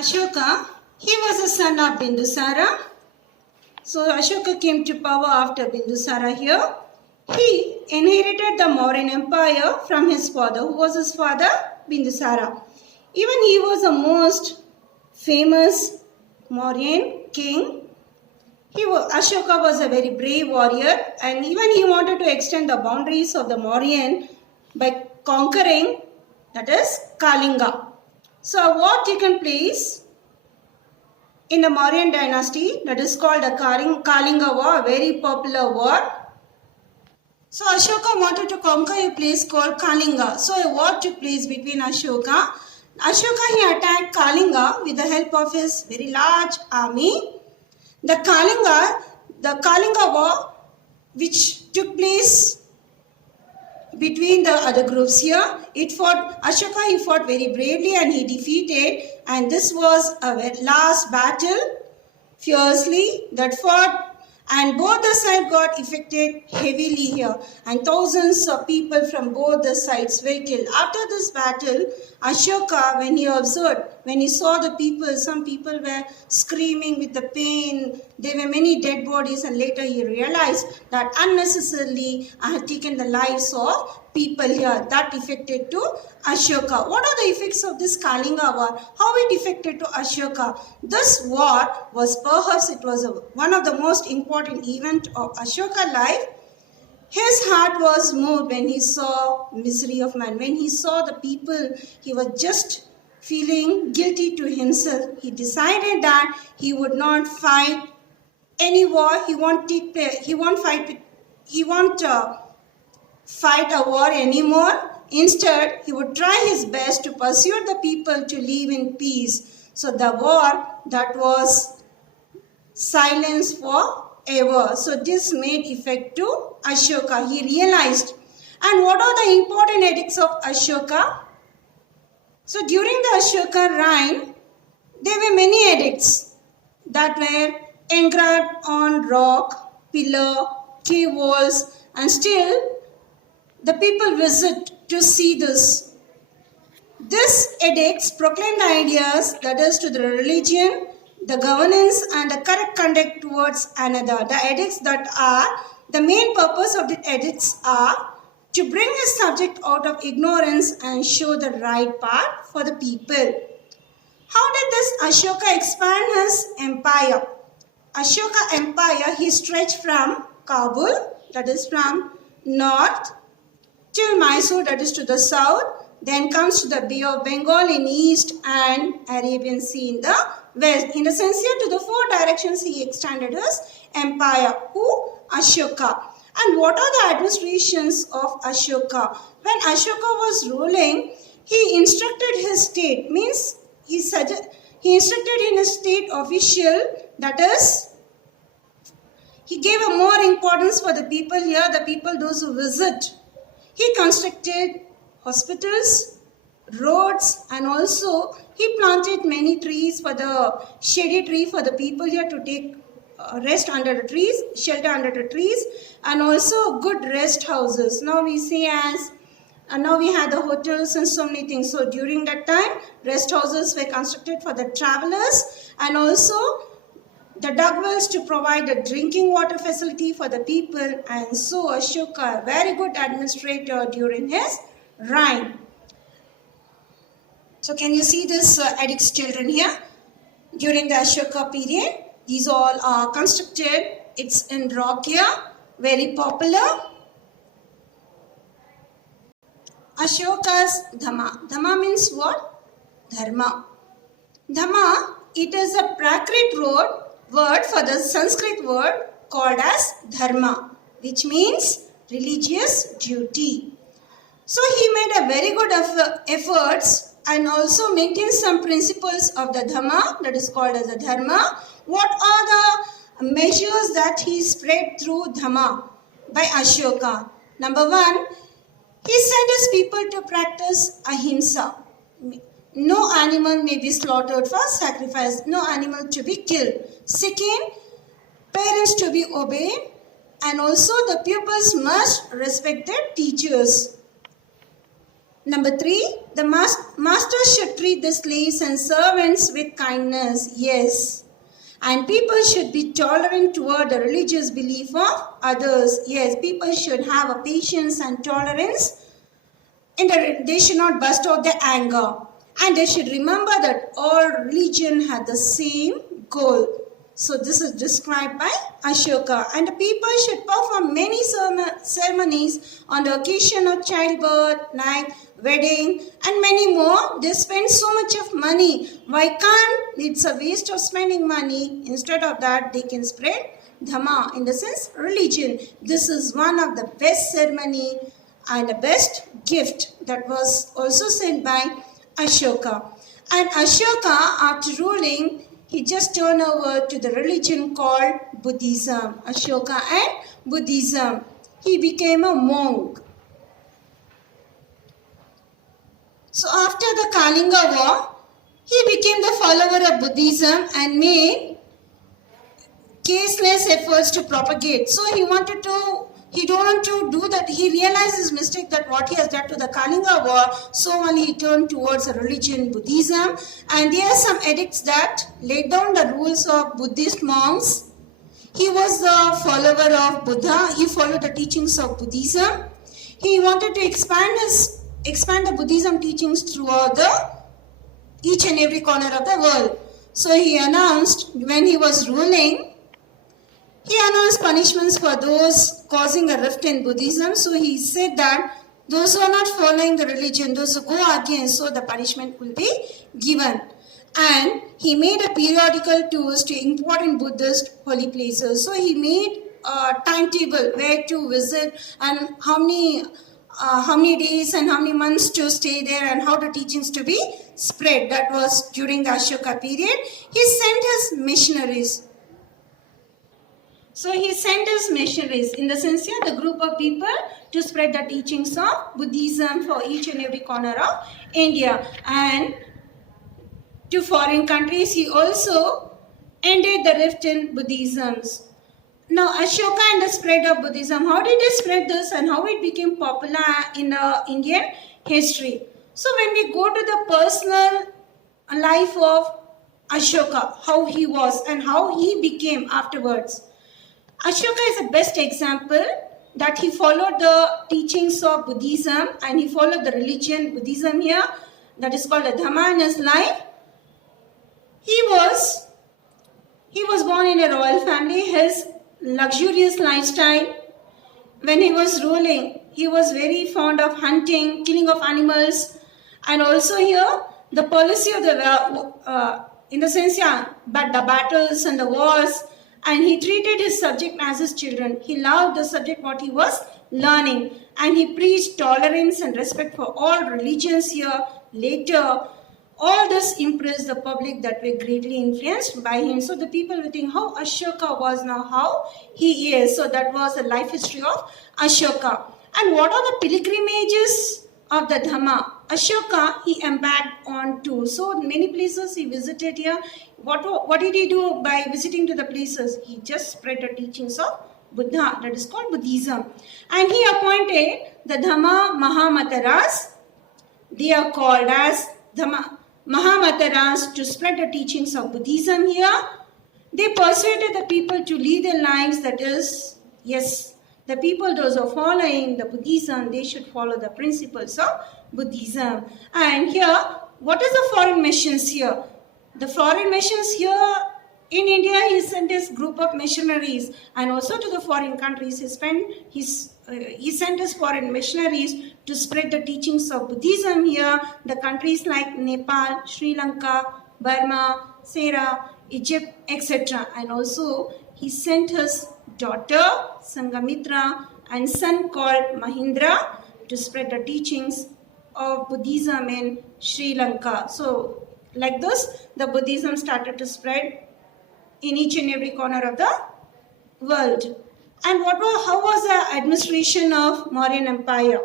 Ashoka, he was a son of Bindusara. So Ashoka came to power after Bindusara here. He inherited the Mauryan Empire from his father. Who was his father? Bindusara. Even he was the most famous Mauryan king. Ashoka was a very brave warrior, and even he wanted to extend the boundaries of the Mauryan by conquering, that is, Kalinga. So a war taken place in the Mauryan dynasty, that is called the Kalinga War, a very popular war. So Ashoka wanted to conquer a place called Kalinga. So a war took place between Ashoka. He attacked Kalinga with the help of his very large army. The Kalinga War, which took place between the other groups here, Ashoka he fought very bravely and he defeated, and this was a last battle fiercely that fought, and both the sides got affected heavily here, and thousands of people from both the sides were killed. After this battle, Ashoka, when he saw the people, some people were screaming with the pain, there were many dead bodies, and later he realized that unnecessarily I had taken the lives of people here. That affected to Ashoka. What are the effects of this Kalinga war? How it affected to Ashoka? This war was one of the most important event of Ashoka life. His heart was moved when he saw misery of man. When he saw the people, he was just feeling guilty to himself. He decided that he would not fight any war. He won't fight a war anymore. Instead, he would try his best to persuade the people to live in peace. So the war that was silenced forever. So this made effect to Ashoka. He realized. And what are the important edicts of Ashoka? So during the Ashoka reign, there were many edicts that were engraved on rock, pillar, cave walls, and still the people visit to see this. These edicts proclaim the ideas, that is to the religion, the governance and the correct conduct towards another. The main purpose of the edicts are to bring a subject out of ignorance and show the right path for the people. How did this Ashoka expand his empire? Ashoka empire, he stretched from Kabul, that is from north, till Mysore, that is to the south, then comes to the Bay of Bengal in east and Arabian Sea in the west. In a sense here, to the four directions he extended his empire. Who? Ashoka. And what are the administrations of Ashoka? When Ashoka was ruling, he instructed his state, means he instructed in a state official, that is, he gave a more importance for the people here, the people, those who visit. He constructed hospitals, roads, and also he planted many trees for the shady tree for the people here to take rest under the trees, shelter under the trees, and also good rest houses. Now we see now we had the hotels and so many things. So during that time, rest houses were constructed for the travelers, and also the dug wells to provide a drinking water facility for the people. And so Ashoka, a very good administrator during his reign. So can you see this edicts, children, here? During the Ashoka period, these all are constructed. It's in rock here, very popular. Ashoka's Dhamma. Dhamma means what? Dharma. Dhamma, it is a Prakrit word for the Sanskrit word called as Dharma, which means religious duty. So he made a very good efforts and also maintained some principles of the Dhamma, that is called as a Dharma. What are the measures that he spread through Dhamma by Ashoka? Number one, he sent his people to practice ahimsa. No animal may be slaughtered for sacrifice, no animal to be killed. Second, parents to be obeyed, and also the pupils must respect their teachers. Number 3, the master should treat the slaves and servants with kindness. Yes. And people should be tolerant toward the religious belief of others. Yes, people should have a patience and tolerance, and they should not burst out their anger. And they should remember that all religion had the same goal. So this is described by Ashoka. And the people should perform many ceremonies on the occasion of childbirth, like wedding, and many more. They spend so much of money. Why can't? It's a waste of spending money. Instead of that, they can spread Dhamma, in the sense religion. This is one of the best ceremony and the best gift that was also sent by Ashoka. And Ashoka, after ruling, he just turned over to the religion called Buddhism. Ashoka and Buddhism. He became a monk. So after the Kalinga War, he became the follower of Buddhism and made caseless efforts to propagate. So he don't want to do that. He realized his mistake, that what he has done to the Kalinga War, so only he turned towards a religion, Buddhism. And there are some edicts that laid down the rules of Buddhist monks. He was the follower of Buddha. He followed the teachings of Buddhism. He wanted to expand the Buddhism teachings throughout each and every corner of the world. So he announced, when he was ruling, he announced punishments for those causing a rift in Buddhism. So he said that those who are not following the religion, those who go against, so the punishment will be given. And he made a periodical tours to important Buddhist holy places. So he made a timetable where to visit and how many days and how many months to stay there and how the teachings to be spread. That was during the Ashoka period. He sent his missionaries. So he sent his missionaries, in the sense here, the group of people to spread the teachings of Buddhism for each and every corner of India. And to foreign countries, he also ended the rift in Buddhism. Now, Ashoka and the spread of Buddhism, how did he spread this and how it became popular in the Indian history? So when we go to the personal life of Ashoka, how he was and how he became afterwards. Ashoka is the best example that he followed the teachings of Buddhism and he followed the religion Buddhism here, that is called the Dhamma in his life. He was born in a royal family. His luxurious lifestyle, when he was ruling, he was very fond of hunting, killing of animals, and also here the policy of the in the sense, but the battles and the wars. And he treated his subject as his children. He loved the subject what he was learning. And he preached tolerance and respect for all religions here. Later, all this impressed the public that were greatly influenced by him. So the people will think how Ashoka was, now how he is. So that was the life history of Ashoka. And what are the pilgrimages of the Dhamma? Ashoka, he embarked on to. So many places he visited here. What did he do by visiting to the places? He just spread the teachings of Buddha, that is called Buddhism. And he appointed the Dhamma Mahamataras. They are called as Dhamma Mahamataras to spread the teachings of Buddhism here. They persuaded the people to lead their lives, that is, yes, the people, those who are following the Buddhism, they should follow the principles of Buddhism. And here, what is the foreign missions here? The foreign missions here in India, he sent his group of missionaries, and also to the foreign countries, he sent his foreign missionaries to spread the teachings of Buddhism here. The countries like Nepal, Sri Lanka, Burma, Sera, Egypt, etc. And also he sent his daughter Sangamitra and son called Mahindra to spread the teachings of Buddhism in Sri Lanka. So like this, the Buddhism started to spread in each and every corner of the world. And how was the administration of Mauryan Empire?